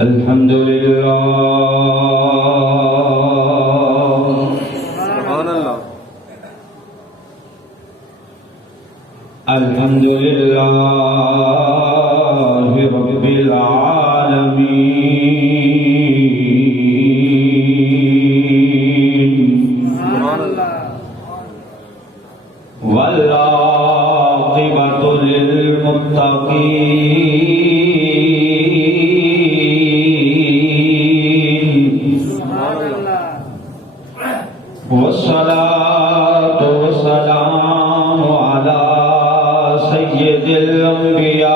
الحمد للہ سبحان اللہ الحمد للہ رب العالمین سبحان اللہ والعاقبۃ للمتقین سبحان اللہ والصلاة والسلام على سيد الأنبياء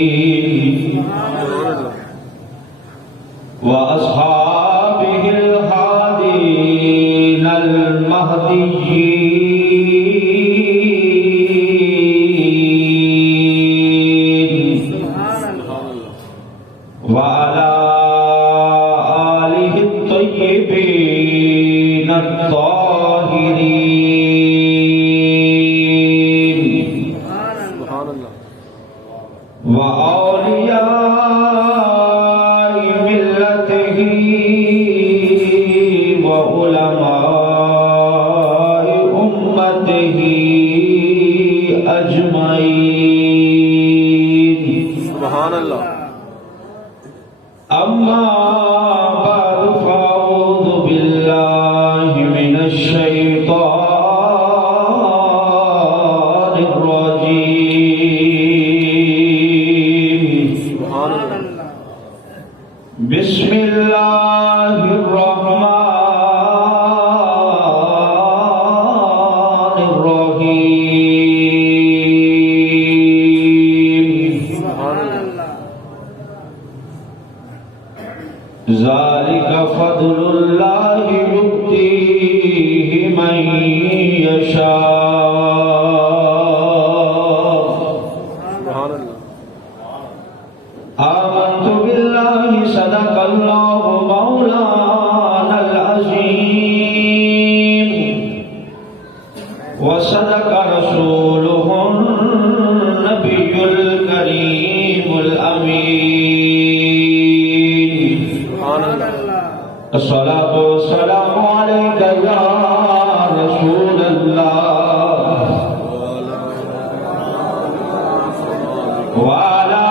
والمرسلين وأصحابه الهادين المهديين وعلى آله الطيبين الطاهرين سبحان اللہ وأولياء ملته وعلماء أمته أجمعين سبحان اللہ أما بعد فأعوذ بالله من الشيطان الرجيم سبحان اللہ بسم الله الرحمن الرحيم سبحان اللہ ذلك فضل الله يؤتيه من يشاء سبحان اللہ آمنت بالله صدق الله مولانا العظيم وصدق رسوله النبي الكريم الأمين سبحان اللہ الصلاة والسلام عليك يا رسول الله وعلى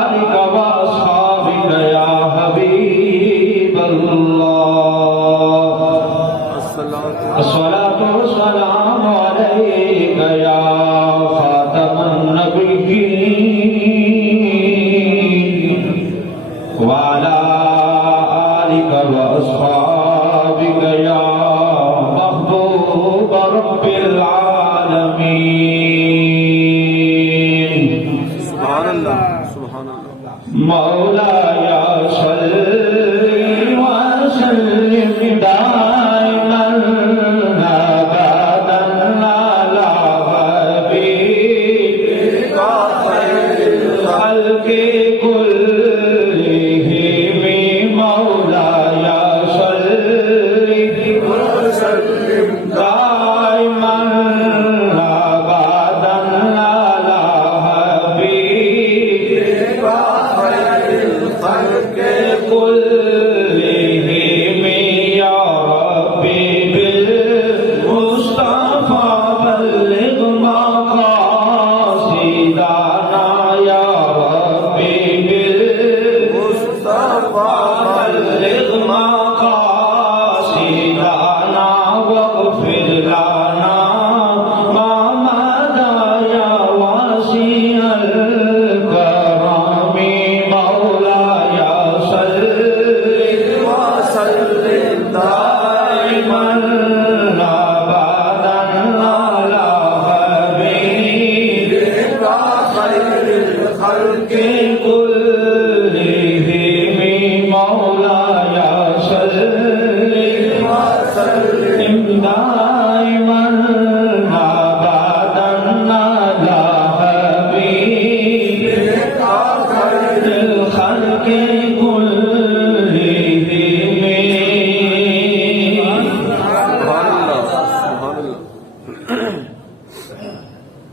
آلك وأصحابك يا حبيب الله الصلاة والسلام عليك يا خاتم النبيين وعلى آلك وأصحابك يا محبوب رب العالمين سبحان اللہ سبحان اللہ مولاي صل وسلم دائما ابدا على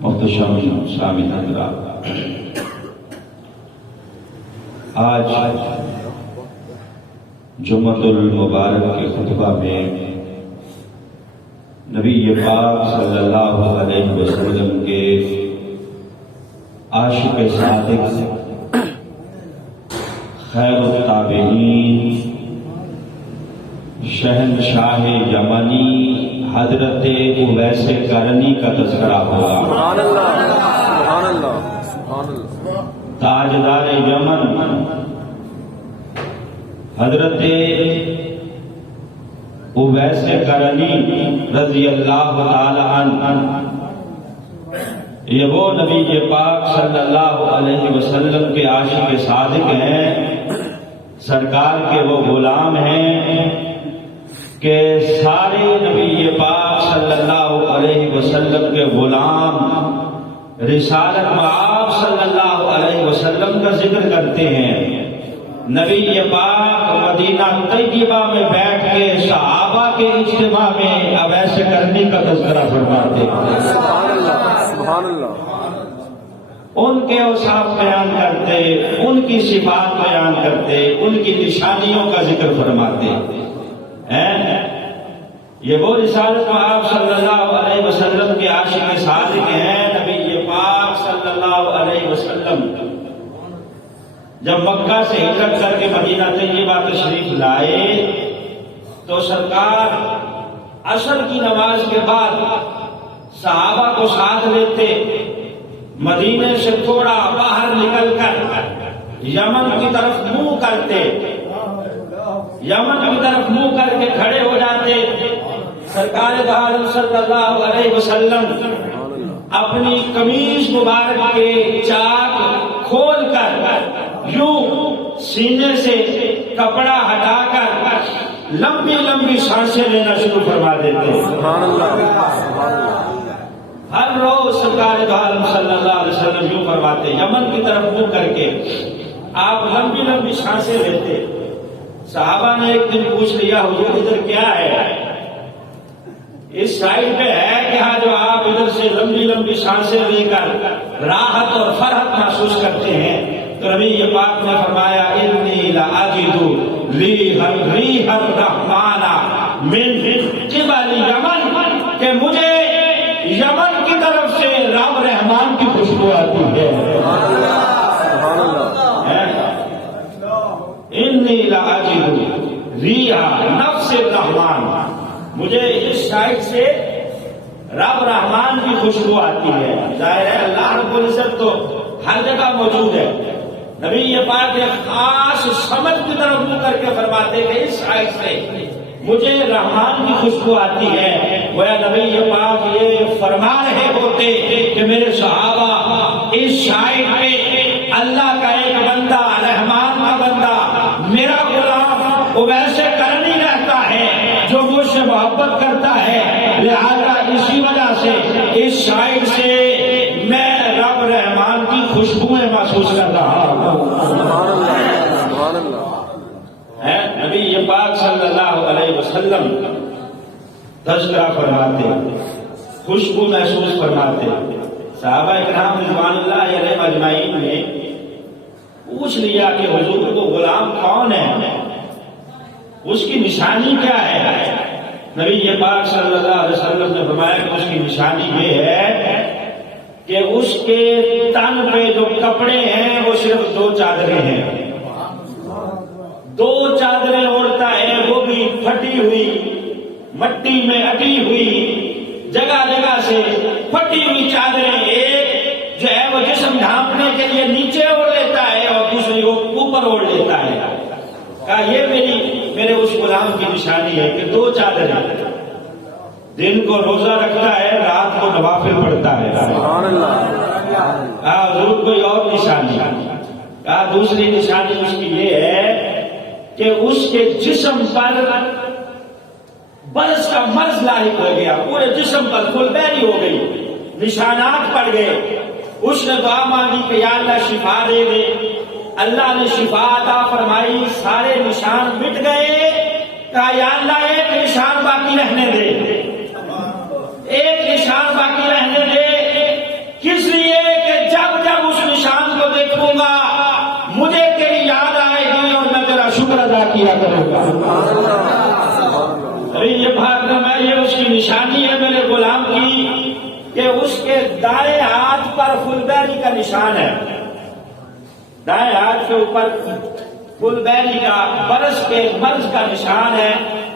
محتشم سامعین حضرات، آج جمعۃ المبارک کے خطبہ میں نبی پاک صلی اللہ علیہ وسلم کے عاشق صادق خیر التابعین شہنشاہ یمنی حضرت اویس کرنی کا تذکرہ ہوگا۔ سبحان اللہ، سبحان اللہ، سبحان اللہ۔ تاجدار یمن حضرت اویس کرنی رضی اللہ تعالی عنہ، یہ وہ نبی پاک صلی اللہ علیہ وسلم کے عاشق صادق ہیں، سرکار کے وہ غلام ہیں کہ سارے نبی پاک صلی اللہ علیہ وسلم کے غلام رسالت میں آپ صلی اللہ علیہ وسلم کا ذکر کرتے ہیں۔ نبی پاک مدینہ طیبہ میں بیٹھ کے صحابہ کے اجتماع میں اویس کرنی کا تذکرہ فرماتے ہیں۔ سبحان اللہ، سبحان اللہ۔ ان کے اوصاف بیان کرتے، ان کی صفات بیان کرتے، ان کی نشانیوں کا ذکر فرماتے ہیں۔ یہ وہ رسالت میں آپ صلی اللہ علیہ وسلم کے عاشق صادق ہیں۔ نبی پاک صلی اللہ علیہ وسلم جب مکہ سے ہجرت کر کے مدینہ طیبہ تشریف لائے تو سرکار عصر کی نماز کے بعد صحابہ کو ساتھ لیتے، مدینے سے تھوڑا باہر نکل کر یمن کی طرف منہ کرتے، یمن کی طرف منہ کر کے کھڑے ہو جاتے۔ سرکار دو عالم صلی اللہ علیہ وسلم اپنی قمیض مبارک کے چاک کھول کر یوں سینے سے کپڑا ہٹا کر لمبی لمبی سانسیں لینا شروع فرما دیتے۔ سبحان اللہ، سبحان اللہ۔ ہر روز سرکار دو عالم صلی اللہ علیہ وسلم یوں فرماتے، یمن کی طرف منہ کر کے آپ لمبی لمبی سانسیں لیتے۔ صحابہ نے ایک دن پوچھ لیا، حضور ادھر کیا ہے؟ اس سائڈ پہ ہے کہ ہاں جو آپ ادھر سے لمبی لمبی سانسیں لے کر راحت اور فرحت محسوس کرتے ہیں؟ تو نبی پاک نے فرمایا، انی لاجد ریح الرحمن من قبل یمن، کہ مجھے یمن کی طرف سے رب رحمان کی خوشبو آتی ہے۔ سبحان اللہ۔ انی لاجد ریح نفس الرحمن، مجھے اس سائڈ سے رب رحمان کی خوشبو آتی ہے۔ ظاہر ہے اللہ رب العزت تو ہر جگہ موجود ہے۔ نبی پاک ایک خاص سمجھ کی طرف منہ کر کے فرماتے کہ اس سائڈ سے مجھے رحمان کی خوشبو آتی ہے۔ گویا نبی پاک یہ فرما رہے ہوتے کہ میرے صحابہ، اس سائڈ پہ اللہ کا ایک بندہ، رحمان کا بندہ، میرا غلام اویس کرنی رہتا ہے جو مجھ سے محبت کرتا ہے، لہذا اسی وجہ سے اس سائڈ سے میں رب رحمان کی خوشبوئیں محسوس کر رہا ہوں۔ سبحان اللہ، سبحان اللہ۔ نبی پاک صلی اللہ علیہ وسلم تذکرہ فرماتے، خوشبو محسوس فرماتے۔ صحابہ اکرام رضوان اللہ علیہم اجمعین نے پوچھ لیا کہ حضور کو غلام کون ہے، اس کی نشانی کیا ہے؟ نبی پاک صلی اللہ علیہ وسلم نے فرمایا کہ اس کی نشانی یہ ہے کہ اس کے تن پہ جو کپڑے ہیں وہ صرف 2 چادریں ہیں، 2 چادریں اوڑھتا ہے، وہ بھی پھٹی ہوئی، مٹی میں اٹی ہوئی، جگہ جگہ سے پھٹی ہوئی چادریں، ایک جو ہے وہ جسم ڈھانپنے کے لیے نیچے اوڑھ لیتا ہے اور دوسری وہ اوپر اوڑھ لیتا ہے۔ کہا یہ میرے اس غلام کی نشانی ہے کہ 2 چادریں، دن کو روزہ رکھتا ہے، رات کو نوافل پڑھتا ہے۔ سبحان اللہ۔ کہا حضور کوئی اور نشانی؟ کہا دوسری نشانی اس کی یہ ہے کہ اس کے جسم پر برس کا مرض لاحق ہو گیا، پورے جسم پر فل بیری ہو گئی، نشانات پڑ گئے۔ اس نے دعا مانگی کہ یا اللہ شفا دے دے، اللہ نے شفا عطا فرمائی، سارے نشان مٹ گئے۔ کہا یا اللہ ایک نشان باقی رہنے دے، ایک نشان باقی رہنے دے۔ کیا کروں گا۔ ارے یہ بھاگنا میں یہ اس کی نشانی ہے میرے غلام کی کہ اس کے دائیں ہاتھ پر فلبیری کا نشان ہے، دائیں ہاتھ کے اوپر فلبیری کا برس کے مرض کا نشان ہے،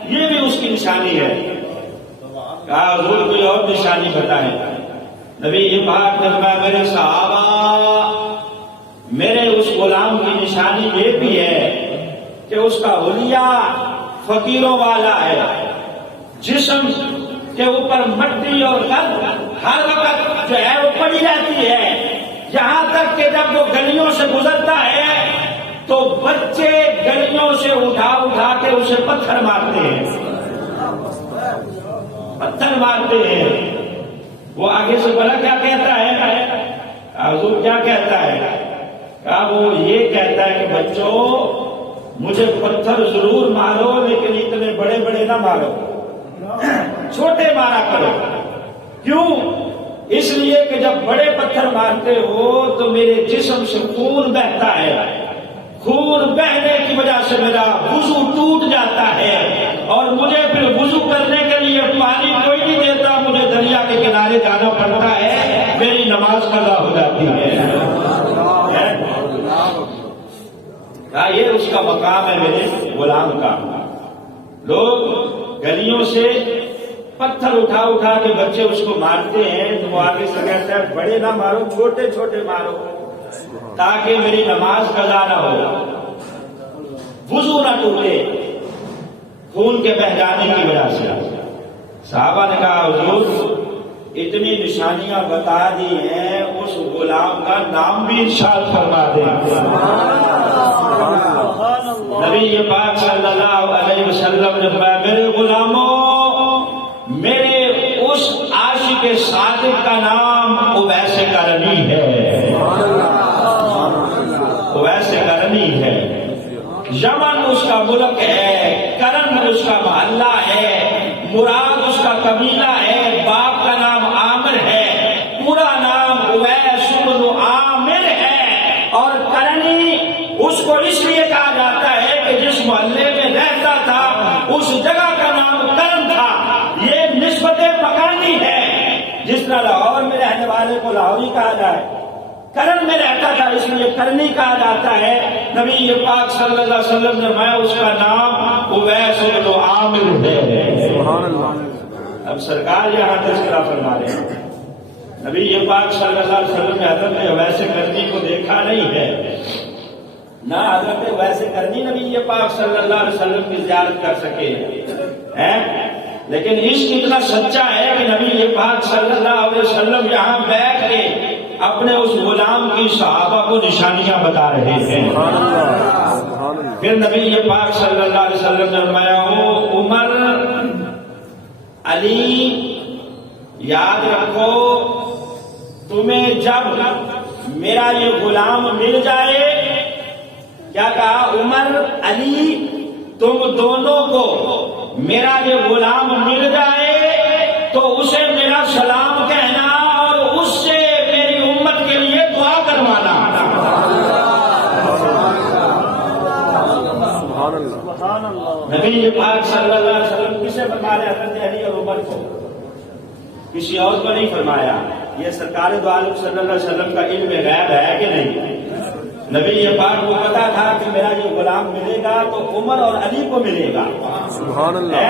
یہ بھی اس کی نشانی ہے۔ کہا حضور کوئی اور نشانی بتائیں۔ نبی یہ بات کرنا میرے صحابہ میرے اس غلام کی نشانی یہ بھی ہے کہ اس کا حلیہ فقیروں والا ہے، جسم کے اوپر مٹی اور گند ہر وقت جو ہے وہ پڑی رہتی ہے، یہاں تک کہ جب وہ گلیوں سے گزرتا ہے تو بچے گلیوں سے اٹھا اٹھا کے اسے پتھر مارتے ہیں، پتھر مارتے ہیں۔ وہ آگے سے بڑا کیا کہتا ہے؟ حضور کیا کہتا ہے؟ کہا وہ یہ کہتا ہے کہ بچوں مجھے پتھر ضرور مارو لیکن اتنے بڑے بڑے نہ مارو، چھوٹے مارا کرو۔ کیوں؟ اس لیے کہ جب بڑے پتھر مارتے ہو تو میرے جسم سے خون بہتا ہے، خون بہنے کی وجہ سے میرا وضو ٹوٹ جاتا ہے اور مجھے پھر وضو کرنے کے لیے پانی کوئی نہیں دیتا، مجھے دریا کے کنارے جانا پڑتا ہے، میری نماز قضا ہو جاتی ہے۔ یہ اس کا مقام ہے میرے غلام کا۔ لوگ گلیوں سے پتھر اٹھا اٹھا کے بچے اس کو مارتے ہیں تو وہ آگے سے کہتا ہے بڑے نہ مارو، چھوٹے چھوٹے مارو تاکہ میری نماز قضا نہ ہو، وضو نہ ٹوٹے خون کے بہ جانے کی وجہ سے۔ صحابہ نے کہا حضور اتنی نشانیاں بتا دی ہیں، اس غلام کا نام بھی ارشاد فرما دیں۔ نبی پاک صلی اللہ علیہ وسلم نے فرمایا میرے غلاموں میرے اس عاشق صادق کا نام اویس کرنی ہے، اویس کرنی ہے۔ یمن اس کا ملک ہے، کرن اس کا محلہ ہے، مراد اس کا قبیلہ ہے، باپ کا نام عامر ہے، پورا نام اویس بن عامر ہے، اور کرنی اس کو اس لیے کہا جاتا ہے کہ جس محلے میں رہتا تھا اس جگہ کا نام کرن تھا۔ یہ نسبت مکانی ہے، جس طرح لاہور میں رہنے والے کو لاہوری کہا جائے، کرن میں رہتا تھا اس لیے کرنی کہا جاتا ہے۔ نبی پاک صلی اللہ علیہ وسلم نے میں اس کا نام اویس بن عامر ہے۔ اب سرکار یہاں تذکرہ فرما رہے ہیں، نبی پاک صلی اللہ علیہ وسلم نے حضرت اویس کرنی کو دیکھا نہیں ہے، نہ حضرت اویس کرنی نبی پاک صلی اللہ علیہ وسلم کی زیارت کر سکے ہیں، لیکن عشق اتنا سچا ہے کہ نبی پاک صلی اللہ علیہ وسلم یہاں بیٹھ کے اپنے اس غلام کی صحابہ کو نشانیاں بتا رہے ہیں۔ پھر نبی پاک صلی اللہ علیہ وسلم نے فرمایا عمر علی یاد رکھو تمہیں جب میرا یہ غلام مل جائے، کیا کہا عمر علی تم دونوں کو میرا یہ غلام مل جائے تو اسے میرا سلام کہنا اور اس سے میری امت کے لیے دعا کروانا۔ نبی پاک صلی اللہ علیہ وسلم کسے فرما رہے حضرت علی اور عمر کو، کسی اور کو نہیں فرمایا۔ یہ سرکار دو عالم صلی اللہ علیہ وسلم کا علم غیب ہے کہ نہیں؟ نبی پاک کو پتا تھا کہ میرا یہ غلام ملے گا تو عمر اور علی کو ملے گا۔ سبحان اللہ۔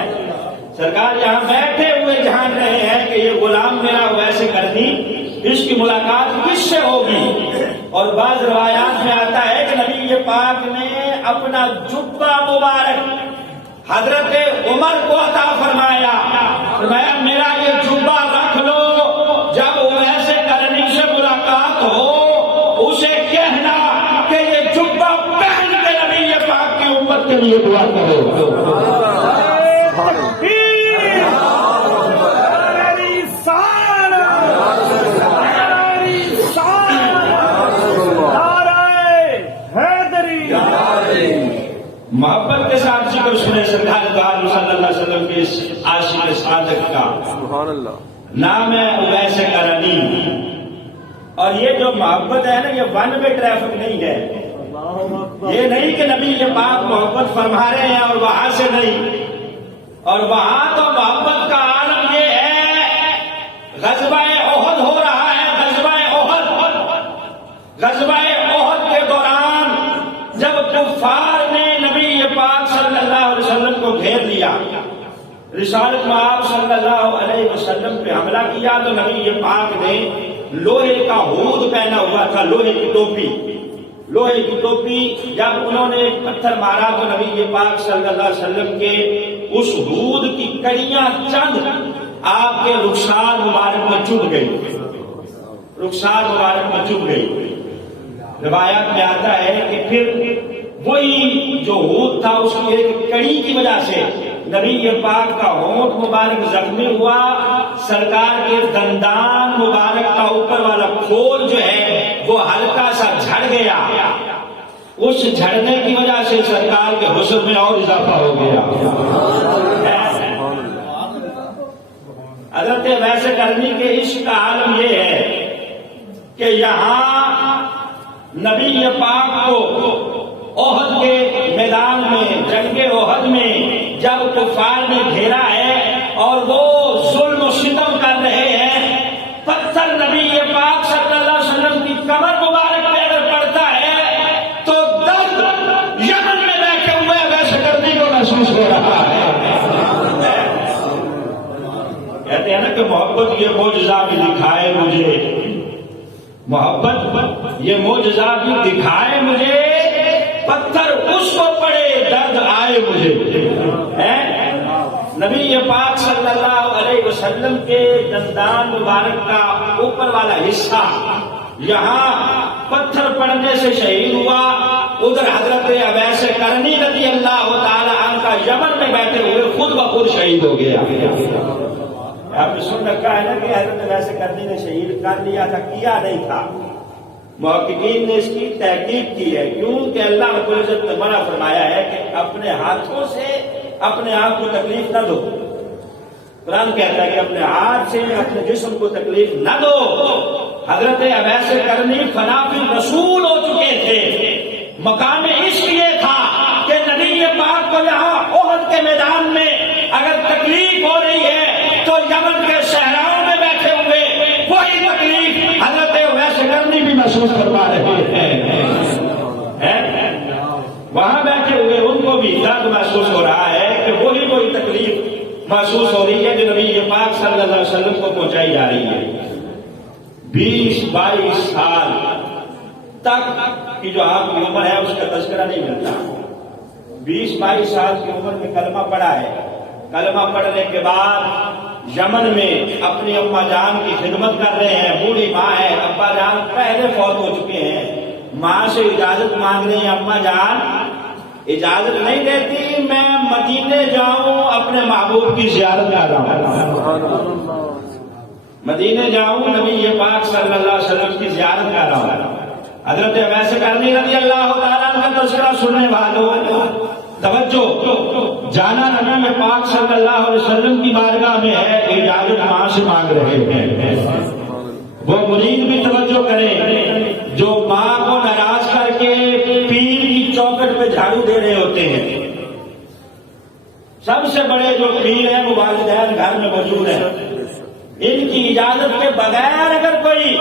سرکار یہاں بیٹھے ہوئے جان رہے ہیں کہ یہ غلام میرا ویسے کرنی، اس کی ملاقات کس سے ہوگی؟ اور بعض روایات میں آتا ہے کہ نبی پاک نے اپنا جبہ مبارک حضرت عمر کو عطا فرمایا، فرمایا میرا یہ جبہ رکھ لو، جب ویسے کرنی سے ملاقات ہو اسے کہنا کہ یہ جبہ پہن کے نبی پاک کی امت کے لیے دعا کرو۔ محبت کے ساتھ ذکر سنے سرکار صلی اللہ علیہ وسلم کے اس عاشق صادق کا، سبحان اللہ، نام ہے اویس کرنی۔ اور یہ جو محبت ہے نا یہ ون وے ٹریفک نہیں ہے، یہ نہیں کہ نبی یہ پاک محبت فرما رہے ہیں اور وہاں سے نہیں، اور وہاں تو محبت کا عالم یہ ہے، غزوہ احد ہو رہا ہے، غزوہ احد، غزوہ احد کے دوران جب کفار نے نبی پاک صلی اللہ علیہ وسلم کو گھیر لیا، رسالت مآب صلی اللہ علیہ وسلم پہ حملہ کیا، تو نبی پاک نے لوہے کا ہود پہنا ہوا تھا، لوہے کی ٹوپی، لوہے کی ٹوپی، جب انہوں نے ایک پتھر مارا تو نبی پاک صلی اللہ علیہ وسلم کے اس ہود کی کڑیاں چند آپ کے رخسار مبارک میں چبھ گئی، رخسار مبارک میں چبھ گئی۔ روایات میں آتا ہے کہ پھر وہی جو ہود تھا اس کی ایک کڑی کی وجہ سے نبی پاک کا ہونٹ مبارک زخمی ہوا، سرکار کے دندان مبارک کا اوپر والا کھول جو ہے وہ ہلکا سا جھڑ گیا، اس جھڑنے کی وجہ سے سرکار کے حسن میں اور اضافہ ہو گیا۔ حضرت ویسے کرنی کے عشق کا عالم یہ ہے کہ یہاں نبی پاک کو احد کے میدان میں، جنگ احد میں جب کفار نے گھیرا ہے اور وہ ظلم و ستم کر رہے ہیں، پتھر نبی پاک صلی اللہ علیہ وسلم کی کمر مبارک پہ اگر پڑتا ہے تو درد یمن میں بیٹھے ہوئے ویسے کرنی کو محسوس ہو رہا ہے۔ کہتے ہیں نا کہ محبت یہ معجزہ بھی دکھائے مجھے، محبت یہ معجزہ بھی دکھائے مجھے، پتھر اس کو پڑے درد آئے مجھے۔ نبی پاک صلی اللہ علیہ وسلم کے دندان مبارک کا اوپر والا حصہ یہاں پتھر پڑنے سے شہید ہوا، ادھر حضرت اویس کرنی رضی اللہ تعالی عنہ کا یمن میں بیٹھے ہوئے خود بخود شہید ہو گیا۔ آپ نے سن رکھا ہے نا کہ حضرت اویس کرنی نے شہید کر لیا تھا، کیا نہیں تھا، محققین نے اس کی تحقیق کی ہے، کیونکہ اللہ رب العزت نے منع فرمایا ہے کہ اپنے ہاتھوں سے اپنے آپ کو تکلیف نہ دو۔ قرآن کہتا ہے کہ اپنے ہاتھ سے اپنے جسم کو تکلیف نہ دو۔ حضرت اویس کرنی فنا فی رسول ہو چکے تھے، مقام عشق یہ تھا کہ نبی پاک کو یہاں احد کے میدان میں اگر تکلیف ہو رہی ہے تو یمن کے صحراؤں میں بیٹھے ہوئے وہی تکلیف حضرت اویس کرنی بھی محسوس کروا رہے ہیں۔ وہاں بیٹھے ہوئے ان کو بھی درد محسوس ہو رہا ہے کہ وہی تکلیف محسوس ہو رہی ہے جو نبی پاک صلی اللہ علیہ وسلم کو پہنچائی جا رہی ہے۔ 20-22 سال تک کی جو آپ کی عمر ہے اس کا تذکرہ نہیں ملتا۔ 20-22 سال کی عمر میں کلمہ پڑھا ہے، کلمہ پڑھنے کے بعد یمن میں اپنی اماں جان کی خدمت کر رہے ہیں، بوڑھی ماں ہے، ابا جان پہلے فوت ہو چکے ہیں، ماں سے اجازت مانگ رہے ہیں، اماں جان اجازت نہیں دیتی، میں مدینے جاؤں اپنے محبوب کی زیارت کر رہا ہوں، مدینے جاؤں نبی پاک صلی اللہ علیہ وسلم کی زیارت کر رہا ہوں۔ حضرت اویس کرنی رضی اللہ تعالیٰ عنہ کا تذکرہ سننے والوں توجہ، جانا نبی پاک صلی اللہ علیہ وسلم کی بارگاہ میں ہے، اجازت ماں سے مانگ رہے ہیں۔ وہ مرید بھی توجہ کریں جو ماں کو ناراض کر کے پیر کی چوکٹ پہ جھاڑو دے رہے ہوتے ہیں۔ سب سے بڑے جو پیر ہیں وہ والدین گھر میں موجود ہیں، ان کی اجازت کے بغیر اگر کوئی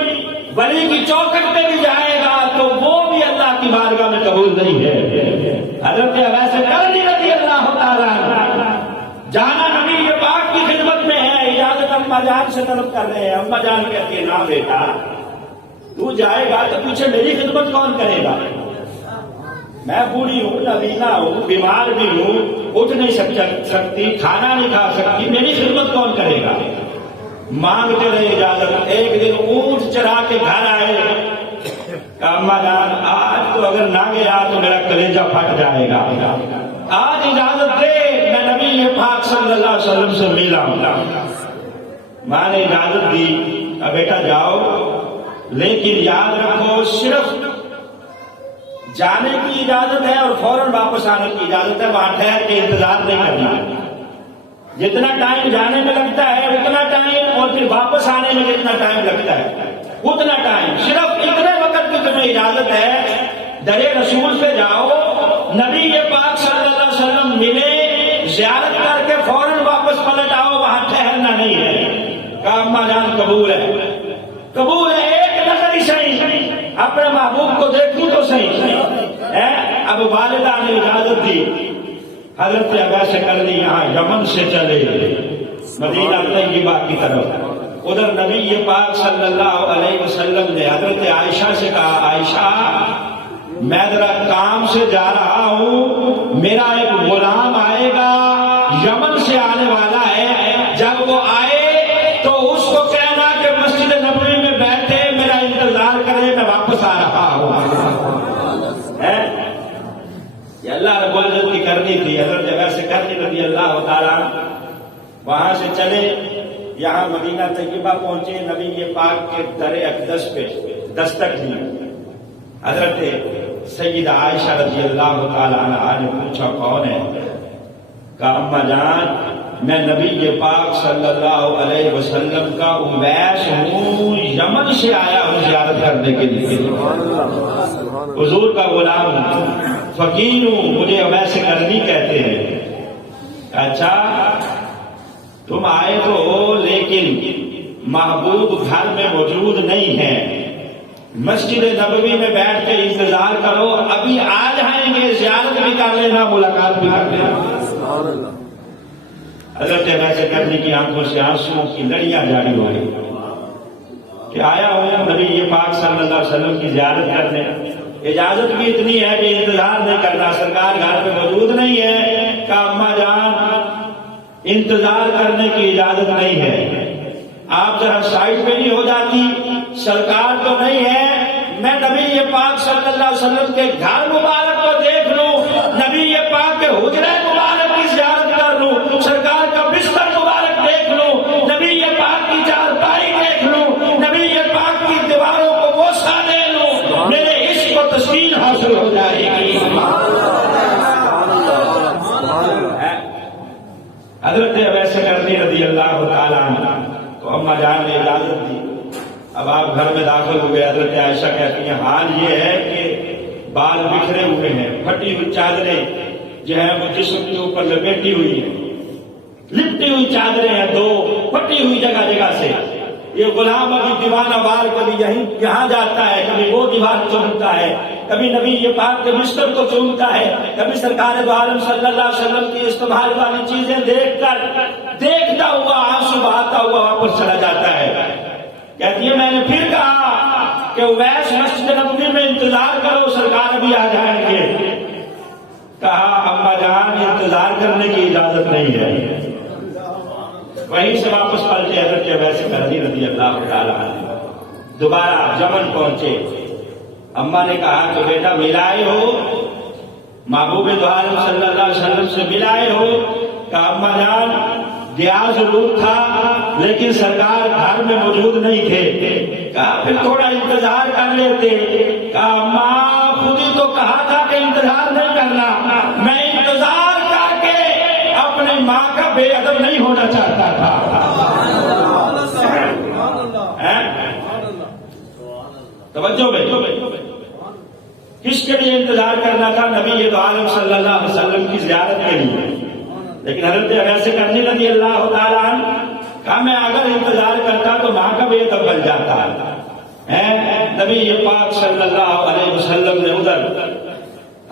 ولی کی چوکٹ پہ بھی جائے گا تو وہ بھی اللہ کی بارگاہ میں قبول نہیں ہے۔ حضرت اویس کرنی رضی اللہ تعالیٰ عنہ جانا نبی پاک کی خدمت میں ہے، اجازت اماں جان سے طلب کر رہے ہیں۔ اماں جان کہتی ہے نا بیٹا تو جائے گا تو پیچھے میری خدمت کون کرے گا؟ میں بوڑھی ہوں، نابینا ہوں، بیمار بھی ہوں، اٹھ نہیں سکتی، کھانا نہیں کھا سکتی، میری خدمت کون کرے گا؟ مانگتے رہے اجازت۔ ایک دن اونٹ چرا کے گھر آئے، اماں جان آج تو اگر نہ گیا تو میرا کلیجہ پھٹ جائے گا، آج اجازت دے، میں نبی پاک صلی اللہ علیہ وسلم سے ملا ہوں۔ ماں نے اجازت دی، اب بیٹا جاؤ، لیکن یاد رکھو صرف جانے کی اجازت ہے اور فوراً واپس آنے کی اجازت ہے، وہاں ٹھہر کے انتظار نہیں کرنا۔ جتنا ٹائم جانے میں لگتا ہے اتنا ٹائم، اور پھر واپس آنے میں جتنا ٹائم لگتا ہے اتنا ٹائم، صرف اتنے وقت کی تمہیں اجازت ہے درے رسول پہ جاؤ، نبی پاک صلی اللہ علیہ وسلم ملے، زیارت کر کے فوراً واپس پلٹ آؤ، وہاں ٹھہرنا نہیں ہے۔ کہا اماں جان قبول ہے، قبول ہے، ایک نظر ہی صحیح، اپنے محبوب کو دیکھوں تو صحیح۔ اب والدہ نے اجازت دی، حضرت عباس سے کر لی یہاں یمن سے چلے مدینہ طیبہ کی طرف۔ ادھر نبی پاک صلی اللہ علیہ وسلم نے حضرت عائشہ سے کہا، عائشہ میں ذرا کام سے جا رہا ہوں، میرا ایک غلام آئے گا، یمن سے آنے والا ہے، جب وہ آئے تو اس کو کہنا کہ مسجد نبوی میں بیٹھے میرا انتظار کرے، میں واپس آ رہا ہوں۔ یہ اللہ رب العزت کی کرنی تھی، حضرت عباس سے کرنی رضی اللہ تعالیٰ۔ وہاں سے چلے، یہاں مدینہ طیبہ پہنچے، نبی پاک کے در اقدس پہ دستک دی۔ حضرت سیدہ عائشہ رضی اللہ تعالیٰ عنہ نے پوچھا کون ہے؟ کہا اماں جان میں نبی پاک صلی اللہ علیہ وسلم کا اویس ہوں، یمن سے آیا ہوں زیارت کرنے کے لیے، حضور کا غلام ہوں، فقیر ہوں، مجھے اویس کرنی کہتے ہیں۔ اچھا تم آئے تو ہو، لیکن محبوب گھر میں موجود نہیں ہے، مسجد نبوی میں بیٹھ کے انتظار کرو، ابھی آ جائیں گے، زیارت بھی کر لینا، ملاقات بھی کر لینا۔ حضرت عباس کرنے کی آنکھوں سے آنسوؤں کی لڑیاں جاری ہو گئی کہ آیا ہوں نبی پاک صلی اللہ علیہ وسلم کی زیارت کرنے، اجازت بھی اتنی ہے کہ انتظار نہیں کرنا، سرکار گھر پہ موجود نہیں ہے۔ کہا اماں جان انتظار کرنے کی اجازت نہیں ہے، آپ ذرا سائڈ پہ نہیں ہو جاتی، سرکار تو نہیں ہے، میں نبی پاک صلی اللہ علیہ وسلم کے گھر مبارک کو دیکھ لوں، نبی پاک کے حجرے مبارک کی زیارت کر لوں، سرکار کا بستر مبارک دیکھ لوں، نبی پاک کی چارپائی دیکھ لوں، نبی پاک کی دیواروں کو بوسہ دے لوں، میرے عشق کو تسکین حاصل ہو جائے گی۔ حضرت عباس کرنی رضی اللہ تعالیٰ عنہ تو اماں جان نے اجازت دی۔ اب آپ گھر میں داخل ہوئے، حضرت عائشہ کہتی ہیں حال یہ ہے کہ بال بکھرے ہوئے ہیں، پھٹی ہوئی چادریں جو ہے وہ جسم کے اوپر لپیٹی ہوئی ہیں، لپٹی ہوئی چادریں ہیں، دو پھٹی ہوئی جگہ جگہ سے۔ یہ غلام ابھی دیوانہ وار کبھی یہاں جاتا ہے، کبھی وہ دیوار چومتا ہے، کبھی نبی پاک کے بستر کو چومتا ہے، کبھی سرکار دو عالم صلی اللہ علیہ وسلم کی استعمال والی چیزیں دیکھ کر دیکھتا ہوا آنسو بہاتا ہوا واپس چلا جاتا ہے۔ کہتی ہے میں نے پھر کہا کہ اویس مسجد نبوی میں انتظار کرو، سرکار ابھی آ جائیں گے۔ کہا اماں جان انتظار کرنے کی اجازت نہیں ہے۔ وہیں سے واپس پلٹے حضرت عباس کرنی رضی اللہ تعالیٰ عنہ، دوبارہ یمن پہنچے۔ اماں نے کہا کہ بیٹا ملائے ہو، محبوب دو عالم صلی اللہ علیہ وسلم سے ملائے ہو؟ کہا اماں جان گیا ضرور تھا، لیکن سرکار گھر میں موجود نہیں تھے۔ کہا پھر تھوڑا انتظار کر لیتے۔ کہا اماں خود ہی تو کہا تھا کہ انتظار نہیں کرنا، میں انتظار کر کے اپنی ماں کا بے ادب نہیں ہونا چاہتا تھا۔ توجہ بھائی، کس کے لیے انتظار کرنا تھا؟ نبی دو عالم صلی اللہ علیہ وسلم کی زیارت کے لیے۔ لیکن حضرت عباس کرنی رضی اللہ تعالیٰ عنہ کہا میں اگر انتظار کرتا تو ماں کا بے ادب بن جاتا ہے۔ نبی پاک صلی اللہ علیہ وسلم نے ادھر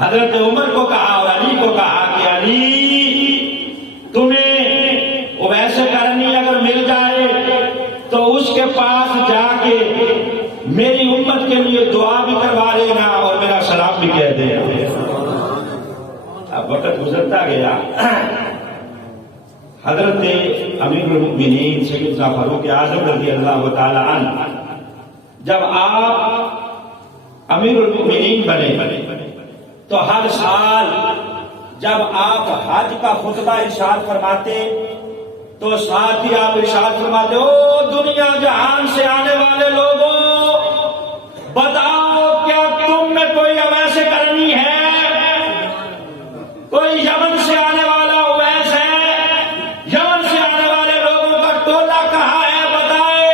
حضرت عمر کو کہا اور علی کو کہا کہ علی تمہیں اویس کرنی اگر مل جائے تو اس کے پاس جا کے میری امت کے لیے دعا بھی کروا لینا اور میرا سلام بھی کہہ دینا۔ اب وقت گزرتا گیا، حضرت امیر المؤمنین سیدنا فاروق اعظم رضی اللہ تعالی عنہ جب آپ امیر المؤمنین بنے تو ہر سال جب آپ حج کا خطبہ ارشاد فرماتے تو ساتھ ہی آپ ارشاد فرماتے او دنیا جہان سے آنے والے لوگوں بتاؤ کیا تم میں کوئی اویس کرنی ہے؟ کوئی یمن سے آنے والا اویس ہے؟ یمن سے آنے والے لوگوں کا ٹولہ کہاں ہے بتائے،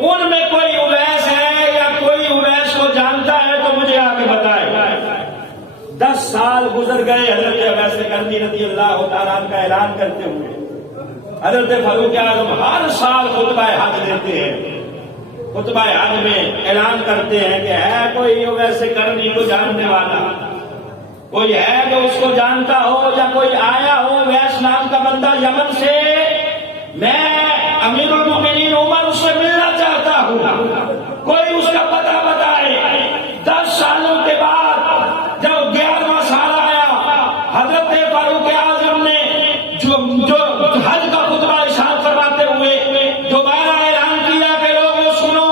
ان میں کوئی اویس ہے یا کوئی اویس کو جانتا ہے تو مجھے آ کے بتائے۔ گزر گئے حضرت اویس کرنی رضی اللہ تعالیٰ عنہ کا اعلان کرتے ہوئے. حضرت فاروق اعظم ہر سال خطبہ حج دیتے ہیں. خطبہ حج میں اعلان کرتے ہیں کہ ہے کوئی اویس کرنی کو جاننے والا، کوئی ہے جو اس کو جانتا ہو یا کوئی آیا ہو اویس نام کا بندہ یمن سے، میں امیر المومنین عمر اس سے ملنا چاہتا ہوں، کوئی اس کا پتہ بتائے. 10 سالوں کے بعد جب 11واں سال آیا، حضرت فاروق اعظم نے جو حج کا خطبہ ارشاد فرماتے ہوئے دوبارہ اعلان کیا کہ لوگوں سنو،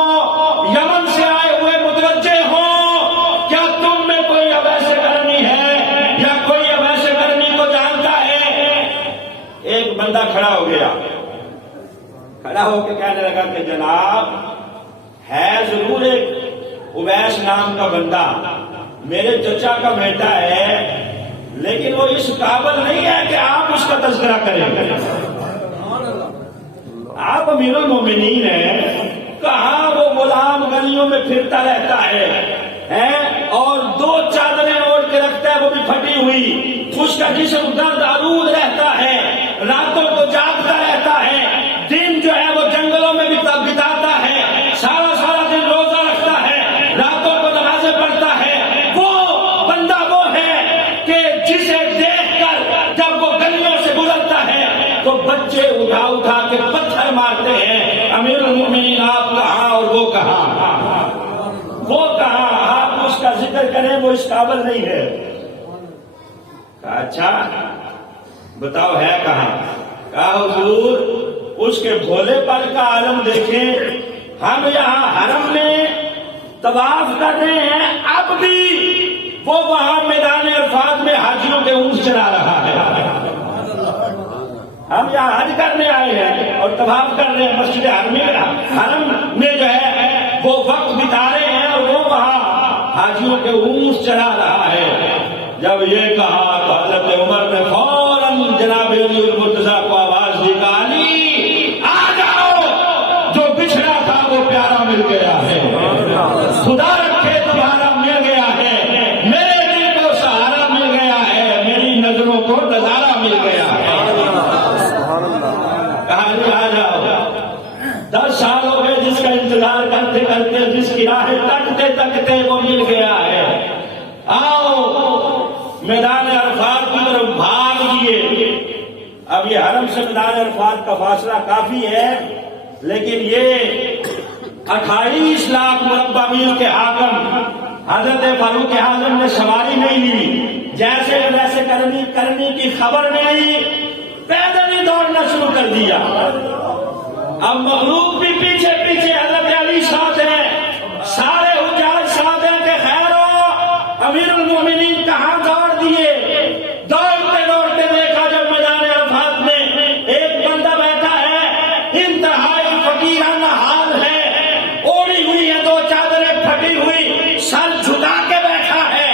یمن سے آئے ہوئے متوجہ ہوں، کیا تم میں کوئی اویس کرنی ہے یا کوئی اویس کرنی کو جانتا ہے؟ ایک بندہ کھڑا ہو گیا، کھڑا ہو کے کہنے لگا کہ جناب ہے ضرور ایک اویس نام کا بندہ، میرے چچا کا بیٹا ہے، لیکن وہ اس قابل نہیں ہے کہ آپ اس کا تذکرہ کریں. آپ امیر المومنین ہیں، کہاں وہ غلام گلیوں میں پھرتا رہتا ہے اور 2 چادریں اوڑھ کے رکھتا ہے وہ بھی پھٹی ہوئی، اس کا جسم درد آلود رہتا ہے، راتوں کو جاگتا رہتا ہے، دن جو ہے وہ جنگلوں میں بھی بتاتا ہے، سارا دن روزہ رکھتا ہے، راتوں کو نمازیں پڑھتا ہے. وہ بندہ وہ ہے کہ جسے دیکھ کر جب وہ گلیوں سے گزرتا ہے تو بچے اٹھا کے پتھر مارتے ہیں، امیر المومنین آپ کہاں اور وہ کہاں، وہ کہاں، آپ اس کا ذکر کریں وہ اس قابل نہیں ہے. اچھا بتاؤ ہے کہاں؟ کہا حضور اس کے بھولے پن کا عالم دیکھیں، ہم یہاں حرم میں طواف کر رہے ہیں، اب بھی وہ وہاں میدان عرفات میں حاجیوں کے اونٹ چلا رہا ہے. ہم یہاں حج کرنے آئے ہیں اور طواف کر رہے ہیں، مسجد حرم میں جو ہے وہ وقت بتا رہے ہیں اور وہ وہاں حاجیوں کے اونٹ چلا رہا ہے. جب یہ کہا تو حضرت عمر نے فوراً جناب علی المرتضیٰ کو آواز نکالی، آ جاؤ، جو بچھڑا تھا وہ پیارا مل گیا ہے، خدا رکھے تمہارا مل گیا ہے، میرے دل کو سہارا مل گیا ہے، میری نظروں کو نظارہ مل گیا ہے. کہا جی آ جاؤ. 10 سال ہو گئے جس کا انتظار کرتے کرتے، جس کی راہیں تکتے تکتے وہ مل گیا ہے. آؤ میدان عرفات کی طرف بھاگ دیے. اب یہ حرم سے میدان عرفات کا فاصلہ کافی ہے، لیکن یہ 28 لاکھ مربع میل کے حاکم حضرت فاروق اعظم نے سواری نہیں لی، جیسے ویسے کرنی کی خبر ملی پیدل ہی دوڑنا شروع کر دیا. اب مغلوب بھی پیچھے پیچھے، حضرت علی ساتھ ہیں، سارے حجاج ساتھ ہیں کہ خیر ہو، امیر المومنین کہاں دوڑ دیے. دوڑتے دیکھا جب میدان عرفات میں ایک بندہ بیٹھا ہے، انتہائی فقیرانہ حال ہے، اوڑی ہوئی ہے 2 چادریں پھٹی ہوئی، سر جھکا کے بیٹھا ہے.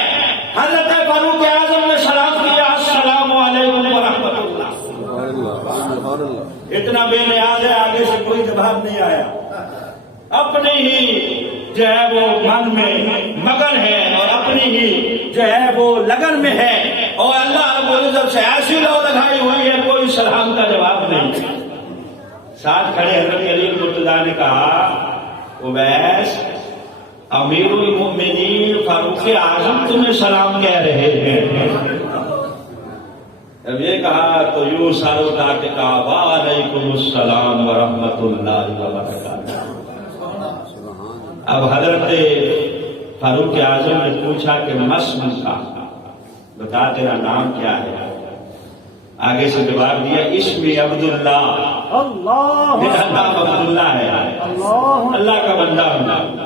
حضرت فاروق اعظم نے سلام کیا، السلام علیکم ورحمۃ اللہ. اتنا بے نیاز ہے، آگے سے کوئی جواب نہیں آیا. اپنی ہی جو ہے وہ من میں مگن ہے اور اپنی ہی جو ہے وہ لگن میں ہے، اور اللہ رب العزت سے ایسی لو لگائی ہوئی ہے، کوئی سلام کا جواب نہیں. ساتھ کھڑے حضرت علی المرتضیٰ نے کہا اویس، امیر المومنین فاروق اعظم تمہیں سلام کہہ رہے ہیں. جب یہ کہا تو یوں سر اٹھا کے کہا وعلیکم السلام ورحمۃ اللہ وبرکاتہ. اب حضرت فاروق اعظم نے پوچھا کہ مسم کا بتا تیرا نام کیا ہے؟ آگے سے جواب دیا اسمی عبداللہ، میرا نام عبداللہ ہے، اللہ کا بندہ ہوں.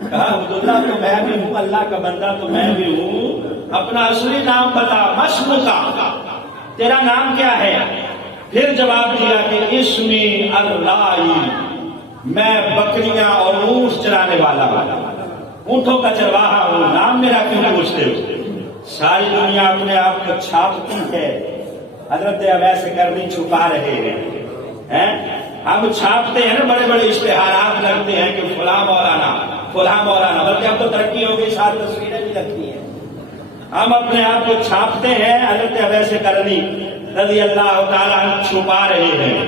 کہا عبداللہ تو میں بھی ہوں، اللہ کا بندہ تو میں بھی ہوں، اپنا اصلی نام بتا، مسم کا تیرا نام کیا ہے؟ پھر جواب دیا کہ اسمی الرائی، میں بکریاں اور اونٹ چرانے والا ہوں، اونٹوں کا چرواہا ہوں، نام میرا کیوں پوچھتے ہو؟ ساری دنیا اپنے آپ کو چھاپتی ہے، حضرت اویس کرنی چھپا رہے ہیں. ہم چھاپتے ہیں نا، بڑے بڑے اشتہارات لگتے ہیں کہ فلاں مولانا، بلکہ اب تو ترقی ہو گئی، ساتھ تصویریں بھی رکھتی ہیں. ہم اپنے آپ کو چھاپتے ہیں، حضرت اویس قرنی رضی اللہ تعالیٰ عنہ چھپا رہے ہیں۔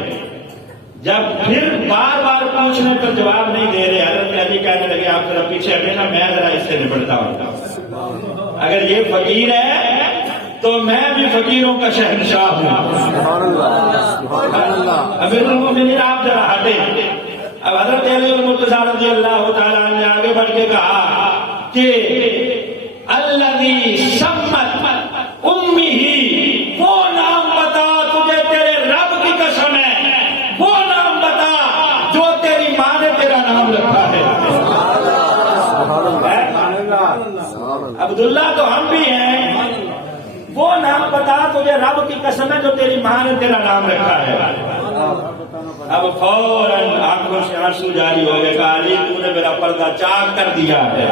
جب پھر بار بار پوچھنے پر جواب نہیں دے رہے، حضرت علی کہنے لگے آپ ذرا پیچھے ہٹے نا، میں ذرا اس سے نپٹتا ہوں۔ اگر یہ فقیر ہے تو میں بھی فقیروں کا شہنشاہ ہوں۔ سبحان اللہ، سبحان اللہ۔ امیر المومنین آپ ذرا ہٹیں۔ اب حضرت علی المرتضیٰ رضی اللہ تعالیٰ عنہ نے آگے بڑھ کے کہا کہ الذی سمت امہ، وہ نام بتا تجھے تیرے رب کی قسم ہے، وہ نام بتا جو تیری ماں نے تیرا نام رکھا ہے۔ عبداللہ تو ہم بھی ہیں، وہ نام بتا تجھے رب کی قسم ہے جو تیری ماں نے تیرا نام رکھا ہے۔ اب فوراً آنکھوں سے آنسو جاری ہو گئے، کہا علی تو نے میرا پردہ چاک کر دیا ہے۔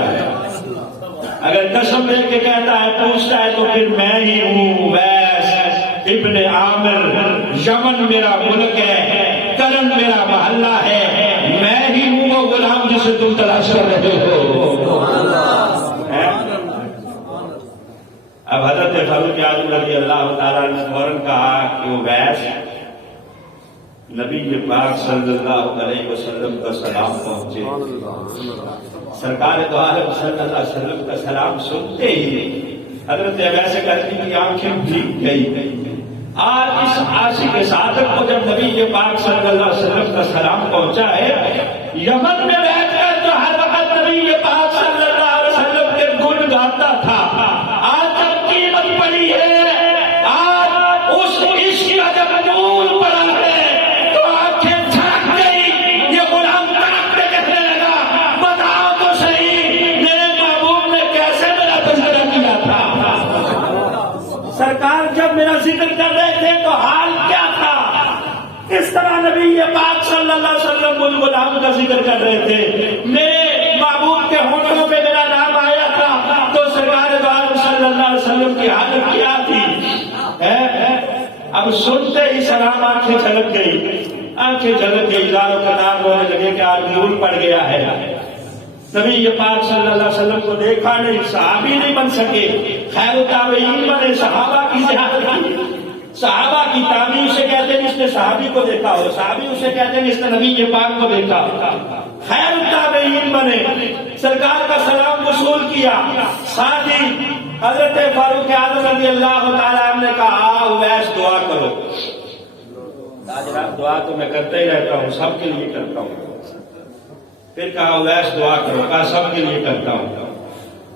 اگر قسم لے کے کہتا ہے پوچھتا ہے تو پھر میں ہی ہوں اویس ابن عامر، یمن میرا ملک ہے، کرن میرا محلہ ہے، میں ہی ہوں وہ غلام جسے تم تلاش کر رہے ہو۔ اب حضرت فاروق اعظم رضی اللہ تعالیٰ نے فوراً کہا کہ اویس، نبی پاک صلی اللہ علیہ وسلم کا سلام پہنچے۔ سرکار دو عالم صلی اللہ علیہ وسلم کا سلام سنتے ہی حضرت اویس قرنی کی آنکھیں بھیگ گئی۔ آج اس عاشق صادق کو جب نبی پاک صلی اللہ علیہ وسلم کا سلام پہنچا ہے، یمن میں بیٹھ کر جو ہر وقت نبی پاک صلی اللہ علیہ وسلم کے گن گاتا تھا، آج جب قیمت پڑی ہے، آج اس عشق کا جب نور پڑا ہے تو آنکھیں جھانک گئی۔ یہ غلام تڑپ کے کہنے لگا بتاؤ تو صحیح میرے محبوب نے کیسے میرا تذکرہ کیا تھا؟ سرکار جب میرا ذکر کر رہے تھے تو حال کیا تھا؟ اس طرح نبی پاک صلی اللہ علیہ وسلم ان غلام کا ذکر کر رہے تھے، میرے محبوب کے ہونٹوں پہ میرا نام آیا تھا تو سرکار دو عالم صلی اللہ علیہ وسلم کی حالت کیا تھی؟ اب سنتے ہی سلام آنکھیں جھلک گئی، آنکھیں جھلک گئی، زاروں قطار ہونے لگے کہ آج نور پڑ گیا ہے۔ نبی پاک صلی اللہ علیہ وسلم کو دیکھا نہیں، صحابی نہیں بن سکے، خیر التابعین بنے، صحابہ کی زیارت کی، صحابہ کی تابعین سے کہتے ہیں جس نے صحابی کو دیکھا ہو، صحابی اسے کہتے ہیں جس نے نبی پاک کو دیکھا، خیر التابعین بنے، سرکار کا سلام وصول کیا۔ ساتھ ہی حضرت فاروق اعظم رضی اللہ تعالیٰ عنہ نے کہا اویس دعا کرو۔ جناب دعا تو میں کرتا ہی رہتا ہوں، سب کے لیے کرتا ہوں۔ پھر کہا اویس دعا کرو، کہا سب کے لیے کرتا ہوں۔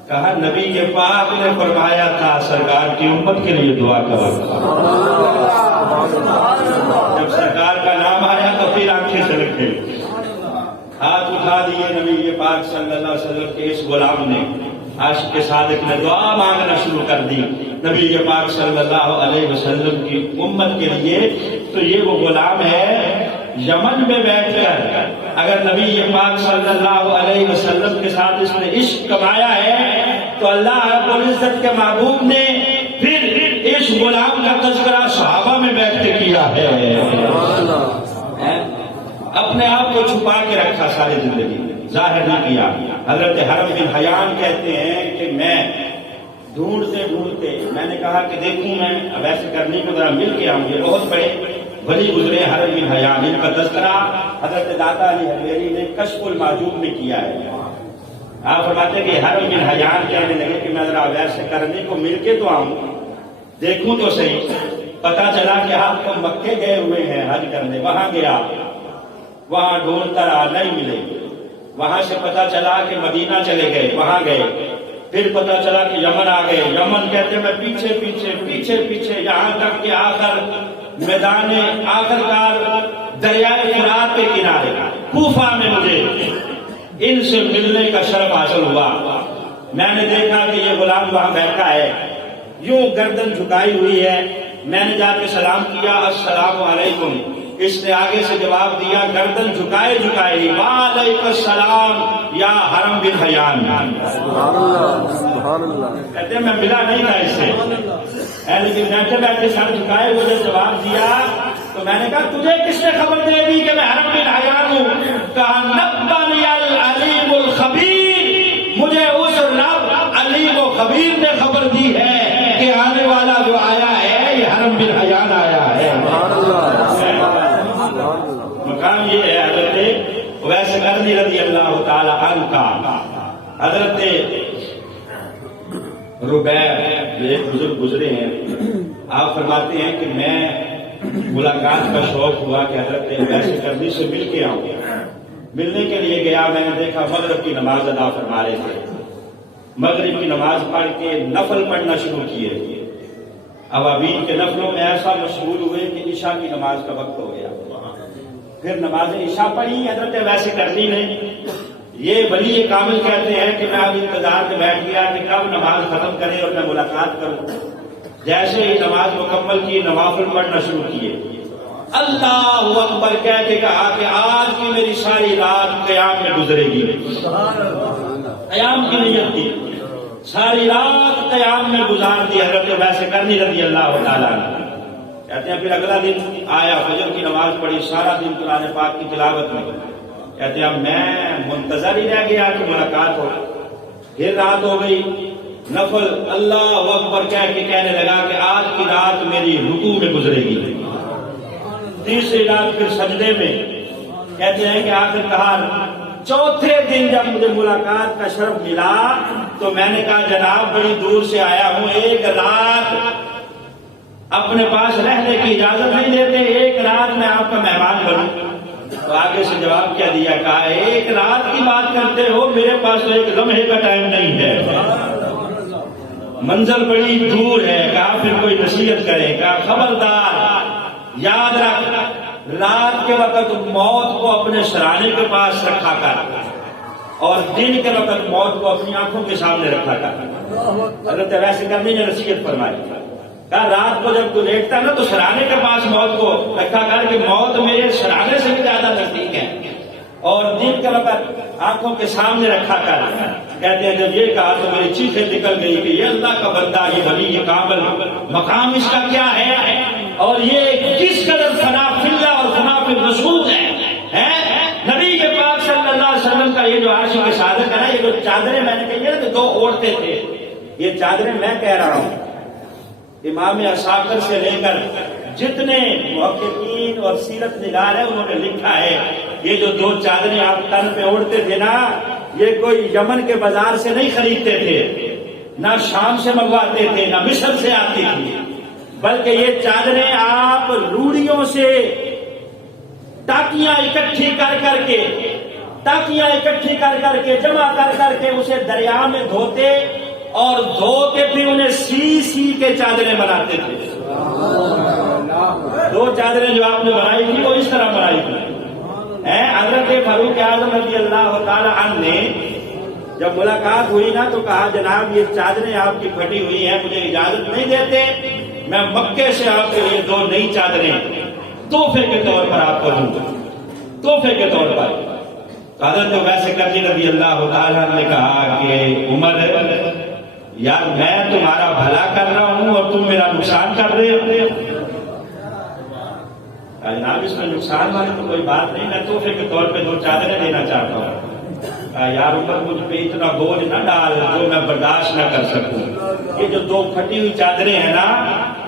کہا نبی پاک نے فرمایا تھا سرکار کی امت کے لیے دعا کرو۔ جب سرکار کا نام آیا تو پھر آنکھیں جھلک گئی، ہاتھ اٹھا دیے نبی پاک صلی اللہ علیہ وسلم کے اس غلام نے، عاشق صادق نے دعا مانگنا شروع کر دی نبی پاک صلی اللہ علیہ وسلم کی امت کے لیے۔ تو یہ وہ غلام ہے یمن میں بیٹھ کر اگر نبی پاک صلی اللہ علیہ وسلم کے ساتھ اس نے عشق کمایا ہے تو اللہ رب العزت کے محبوب نے پھر اس غلام کا تذکرہ صحابہ میں بیٹھ کے کیا ہے۔ اپنے آپ کو چھپا کے رکھا ساری زندگی، ظاہر نہ کیا۔ حضرت حرم بن حیان کہتے ہیں کہ میں ڈھونڈتے میں نے کہا کہ دیکھوں میں اب ایسے کرنے کو ذرا مل کے آؤں، یہ بہت بڑے ولی گزرے حرم بن حیان، ان کا تذکرہ حضرت داتا علی حجویری نے کشف المعجوب میں کیا ہے۔ آپ فرماتے کہ حرم بن حیان کہنے لگے کہ میں ذرا ایسے کرنے کو مل کے تو آؤں، دیکھوں تو صحیح۔ پتا چلا کہ آپ تو مکے گئے ہوئے ہیں حج کرنے، وہاں گیا، وہاں ڈھونڈتا رہا نہیں ملے، وہاں سے پتا چلا کہ مدینہ چلے گئے، وہاں گئے، پھر پتا چلا کہ یمن آ گئے، یمن کہتے میں پیچھے یہاں تک کہ آخر میدان آخرکار دریائے فرات کے کنارے کوفہ میں مجھے ان سے ملنے کا شرف حاصل ہوا۔ میں نے دیکھا کہ یہ غلام وہاں بیٹھا ہے، یوں گردن جھکائی ہوئی ہے، میں نے جا کے سلام کیا السلام علیکم، اس نے آگے سے جواب دیا گردن جھکائے ہی وعلیکم السلام یا حرم بن حیان۔ کہتے ہیں میں ملا نہیں تھا اس سے، لیکن بیٹھے سر جھکائے مجھے جواب دیا تو میں نے کہا تجھے کس نے خبر دے دی کہ میں حرم بن حیان ہوں؟ کہا نبانی العلیم الخبیر، مجھے اس رب علیم و خبیر نے خبر دی ہے کہ آنے والا جو آیا ہے یہ حرم بن حیان آیا ہے۔ مقام یہ ہے حضرت اویس قرنی رضی اللہ تعالی عنہ کا۔ حضرت ربیع جو ایک بزرگ گزرے ہیں، آپ فرماتے ہیں کہ میں ملاقات کا شوق ہوا کہ حضرت اویس قرنی سے مل کے آؤں۔ ملنے کے لیے گیا، میں نے دیکھا مغرب کی نماز ادا فرما رہے تھے۔ مغرب کی نماز پڑھ کے نفل پڑھنا شروع کیے۔ اوابین کے نفلوں میں ایسا مشغول ہوئے کہ عشاء کی نماز کا وقت ہو گیا۔ پھر نماز عشاء پڑھی حضرت اویس قرنی نے۔ یہ ولی کامل کہتے ہیں کہ میں اب انتظار میں بیٹھ گیا کہ کب نماز ختم کرے اور میں ملاقات کروں۔ جیسے ہی نماز مکمل کی، نوافل پڑھنا شروع کیے۔ اللہ اکبر کہہ کے کہا کہ آج کی میری ساری رات قیام میں گزرے گی۔ قیام کی نیت کی، ساری رات قیام میں گزار دی حضرت اویس قرنی رضی اللہ تعالیٰ عنہ۔ کہتے ہیں پھر اگلا دن آیا، فجر کی نماز پڑھی، سارا دن قرآن پاک کی تلاوت میں۔ کہتے ہیں میں منتظر ہی رہ گیا کہ ملاقات ہو۔ پھر رات ہو گئی، نفل اللہ اکبر کہہ کے کہنے لگا کہ آج کی رات میری رکوع میں گزرے گی۔ تیسری رات پھر سجدے میں۔ کہتے ہیں کہ آخر کار چوتھے دن جب مجھے ملاقات کا شرف ملا تو میں نے کہا جناب بڑی دور سے آیا ہوں، ایک رات اپنے پاس رہنے کی اجازت نہیں دیتے، ایک رات میں آپ کا مہمان بنوں؟ تو آگے سے جواب کیا دیا، کہا ایک رات کی بات کرتے ہو، میرے پاس تو ایک لمحے کا ٹائم نہیں ہے، منزل بڑی دور ہے۔ کہا پھر کوئی نصیحت کرے؟ کہا خبردار یاد رکھ، رات کے وقت موت کو اپنے سرانے کے پاس رکھا کر اور دن کے وقت موت کو اپنی آنکھوں کے سامنے رکھا کر۔ حضرت اویس قرنی نے نصیحت فرمائی، کہا رات کو جب تو لیٹتا نا تو سرانے کے پاس موت کو رکھا کر کہ موت میرے سرانے سے بھی زیادہ نزدیک ہے، اور دن کے وقت آنکھوں کے سامنے رکھا کر۔ کہتے ہیں جب یہ کہا تو میری چیخیں نکل گئی کہ یہ اللہ کا بندہ، یہ ولی، یہ کامل، مقام اس کا کیا ہے اور یہ کس قدر فنا فی اللہ اور فنا فی الرسول ہے۔ نبی کے پاک صلی اللہ علیہ وسلم کا یہ جو عاشق سعادت ہے نا، یہ جو چادریں میں نے کہی ہے نا کہ دو اوڑھتے تھے، یہ چادریں میں کہہ رہا ہوں، امام عساکر سے لے کر جتنے محققین اور سیرت نگار ہیں انہوں نے لکھا ہے یہ جو دو چادریں آپ تن پہ اوڑھتے تھے نا، یہ کوئی یمن کے بازار سے نہیں خریدتے تھے، نہ شام سے منگواتے تھے، نہ مصر سے آتی تھی، بلکہ یہ چادریں آپ روڑیوں سے ٹاکیاں اکٹھی کر کے جمع کر کے اسے دریا میں دھوتے اور دھو کے پھر انہیں سی کے چادریں بناتے تھے۔ دو چادریں جو آپ نے بنائی تھی وہ اس طرح بنائی تھی۔ حضرت فاروق اعظم رضی اللہ تعالی عنہ نے جب ملاقات ہوئی نا تو کہا جناب یہ چادریں آپ کی پھٹی ہوئی ہیں، مجھے اجازت نہیں دیتے، میں مکے سے آپ کے لیے دو نئی چادریں تحفے کے طور پر آپ کو دوں گا، تحفے کے طور پر۔ حضرت اویس قرنی رضی اللہ تعالیٰ نے کہا کہ عمر یار میں تمہارا بھلا کر رہا ہوں اور تم میرا نقصان کر رہے ہو۔ جناب اس میں نقصان والی تو کوئی بات نہیں، میں تحفے کے طور پہ دو چادریں دینا چاہتا ہوں۔ یار عمر مجھ پہ اتنا بوجھ نہ ڈال جو میں برداشت نہ کر سکوں، یہ جو دو پھٹی ہوئی چادریں ہیں نا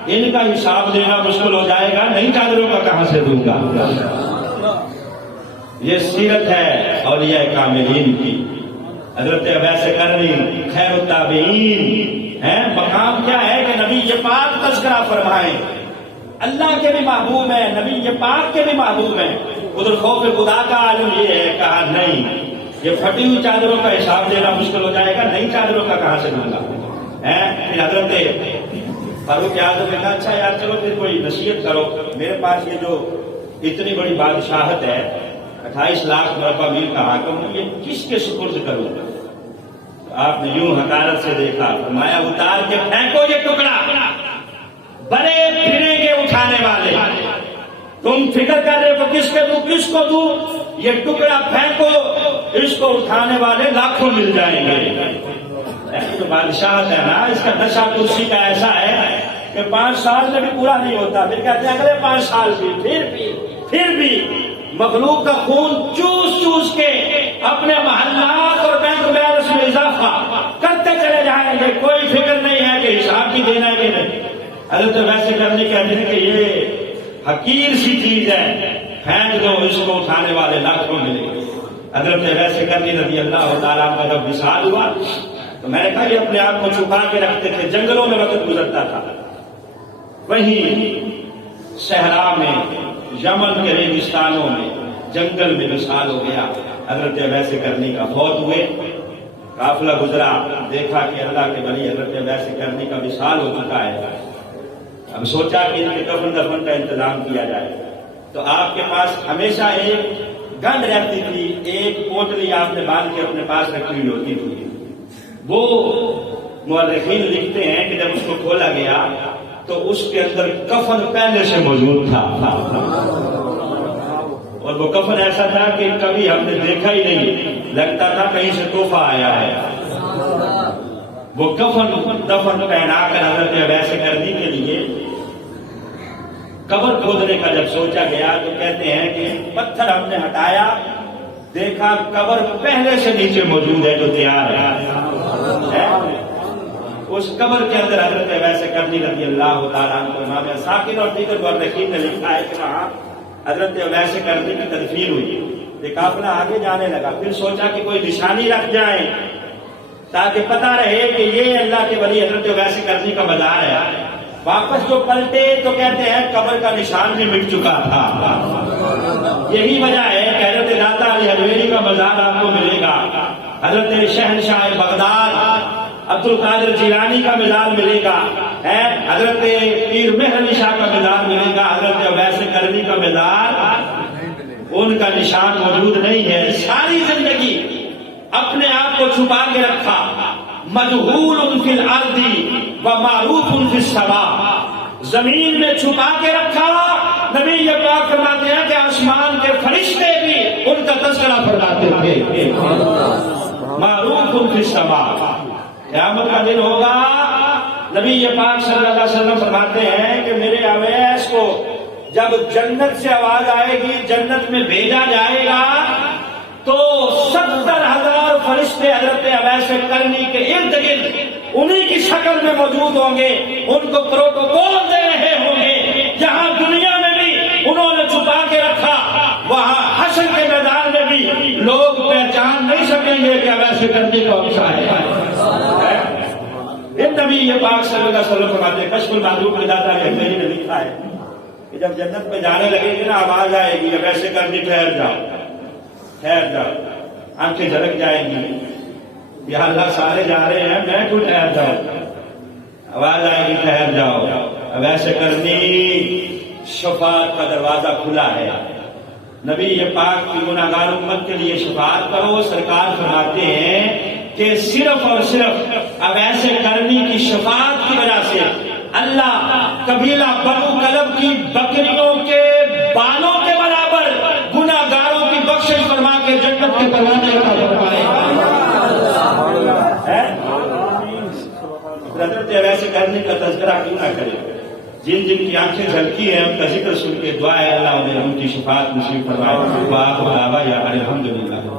ان کا حساب دینا مشکل ہو جائے گا، نئی چادروں کا کہاں سے دوں گا؟ یہ سیرت ہے اولیاء کاملین کی۔ حضرت اویس قرنی خیر التابعین ہیں، مقام کیا ہے کہ نبی یہ پاک تذکرہ فرمائیں، اللہ کے بھی محبوب ہیں، نبی یہ پاک کے بھی محبوب ہیں، ادھر خوف خدا کا عالم یہ ہے۔ کہا نہیں، یہ پھٹی ہوئی چادروں کا حساب دینا مشکل ہو جائے گا، نئی چادروں کا کہاں سے دوں گا؟ پھر حضرت فاروق اعظم نے کہا اچھا یار چلو پھر کوئی نصیحت کرو، میرے پاس یہ جو اتنی بڑی بادشاہت ہے، 28 لاکھ مربع میل کا حاکم ہوں، یہ کس کے سپرد کروں گا؟ آپ نے یوں حقارت سے دیکھا، فرمایا اتار کے پھینکو یہ ٹکڑا، بڑے پھریں گے اٹھانے والے، تم فکر کر رہے ہو کس کے دوں کس کو دوں، یہ ٹکڑا پھینکو، اس کو اٹھانے والے لاکھوں مل جائیں گے۔ جو بادشاہت ہے نا اس کا نشہ کرسی کا ایسا ہے کہ 5 سال میں بھی پورا نہیں ہوتا، پھر کہتے ہیں اگلے 5 سال بھی، پھر بھی مخلوق کا خون چوس کے اپنے محلات اور بینک بیلنس میں اضافہ کرتے چلے جائیں گے، کوئی حضرت ویسے کرنے کہتے ہیں کہ یہ حقیر سی چیز ہے، پھینک دو اس کو اٹھانے والے لاکھوں ملیں گے۔ حضرت ویسے کرنی رضی اللہ تعالیٰ کا جب وصال ہوا تو میں نے کہا یہ اپنے آپ کو چھپا کے رکھتے تھے، جنگلوں میں وقت گزرتا تھا، وہیں صحرا میں یمن کے ریگستانوں میں جنگل میں وصال ہو گیا۔ حضرت ویسے کرنی کا فوت ہوئے، قافلہ گزرا، دیکھا کہ اللہ کے ولی حضرت ویسے کرنی کا وصال ہو چکا ہے۔ اب سوچا کہ ان کے کفن دفن کا انتظام کیا جائے، تو آپ کے پاس ہمیشہ ایک گن رہتی تھی، ایک پوٹلی آپ نے باندھ کے اپنے پاس رکھی ہوئی ہوتی تھی۔ وہ مورخین لکھتے ہیں کہ جب اس کو کھولا گیا تو اس کے اندر کفن پہلے سے موجود تھا، اور وہ کفن ایسا تھا کہ کبھی ہم نے دیکھا ہی نہیں، لگتا تھا کہیں سے تحفہ آیا ہے۔ وہ کفن دفن پہنا کر حضرت ویسے کرنے کے لیے قبر کھودنے کا جب سوچا گیا تو کہتے ہیں کہ پتھر ہم نے ہٹایا، دیکھا قبر پہلے سے نیچے موجود ہے جو تیار ہے۔ اس قبر کے اندر حضرت ویسے کرنی رضی اللہ تعالیٰ عنہ، امام ساکن اور دیگر مورخین نے لکھا ہے کہ وہاں حضرت ویسے کرنی کی تدفین ہوئی۔ یہ قافلہ آگے جانے لگا، پھر سوچا کہ کوئی نشانی رکھ جائیں تاکہ پتہ رہے کہ یہ اللہ کے ولی حضرت ویسے کرنی کا مزار ہے۔ واپس جو پلٹے تو کہتے ہیں قبر کا نشان بھی مٹ چکا تھا۔ یہی وجہ ہے کہ حضرت داتا علی حجویری کا مزار آپ کو ملے گا، حضرت شہنشاہ بغداد عبد القادر جیلانی کا مزار ملے گا، حضرت پیر مہر علی شاہ کا مزار ملے گا، حضرت ویسے کرنی کا مزار ان کا نشان موجود نہیں ہے۔ ساری زندگی اپنے آپ کو چھپا کے رکھا، مجہول فی الارض و معروف فی السماء، زمین میں چھپا کے رکھا۔ نبی پاک فرماتے ہیں کہ آسمان کے فرشتے بھی ان کا تذکرہ فرماتے تھے، معروف فی السماء۔ قیامت کا دن ہوگا، نبی پاک صلی اللہ علیہ وسلم فرماتے ہیں کہ میرے اویس کو جب جنت سے آواز آئے گی، جنت میں بھیجا جائے گا، تو 70,000 فرشتے حضرت ویسے کرنی کے ارد گرد انہی کی شکل میں موجود ہوں گے، ان کو پروٹوکول دے رہے ہوں گے۔ جہاں دنیا میں بھی انہوں نے چھپا کے رکھا، وہاں حشر کے میدان میں بھی لوگ پہچان نہیں سکیں گے کہ ویسے کرنی کون سا ہے۔ نبی پاک صلی اللہ علیہ وسلم فرماتے ہیں، کشف المعدوم میں داتا علی نے لکھا ہے کہ جب جنت میں جانے لگے گی نا، آواز آئے گی ویسے کرنی ٹھہر جاؤ، ٹھہر جاؤ، آنکھیں جھلک جائیں گی، یا اللہ سارے جا رہے ہیں میں کیوں ٹھہر جاؤں، آواز آئے گی ٹھہر جاؤ، ویسے کرنی شفاعت کا دروازہ کھلا ہے، نبی پاک کی گناہگار امت کے لیے شفاعت کرو۔ سرکار فرماتے ہیں کہ صرف اور صرف ویسے کرنی کی شفاعت کی وجہ سے اللہ قبیلہ بنو کلب کی بکریوں کے بالوں کے برابر گناہگاروں کی بخشش فرما کے جنت کے دروازے کا فرمائے۔ حضرت ویسے کرنے کا تذکرہ کیوں نہ کرے؟ جن جن کی آنکھیں جھلکی ہیں ان کا ذکر سن کے دعا ہے اللہ انہیں ان کی شفاعت نصیب فرمائے۔ الحمدللہ۔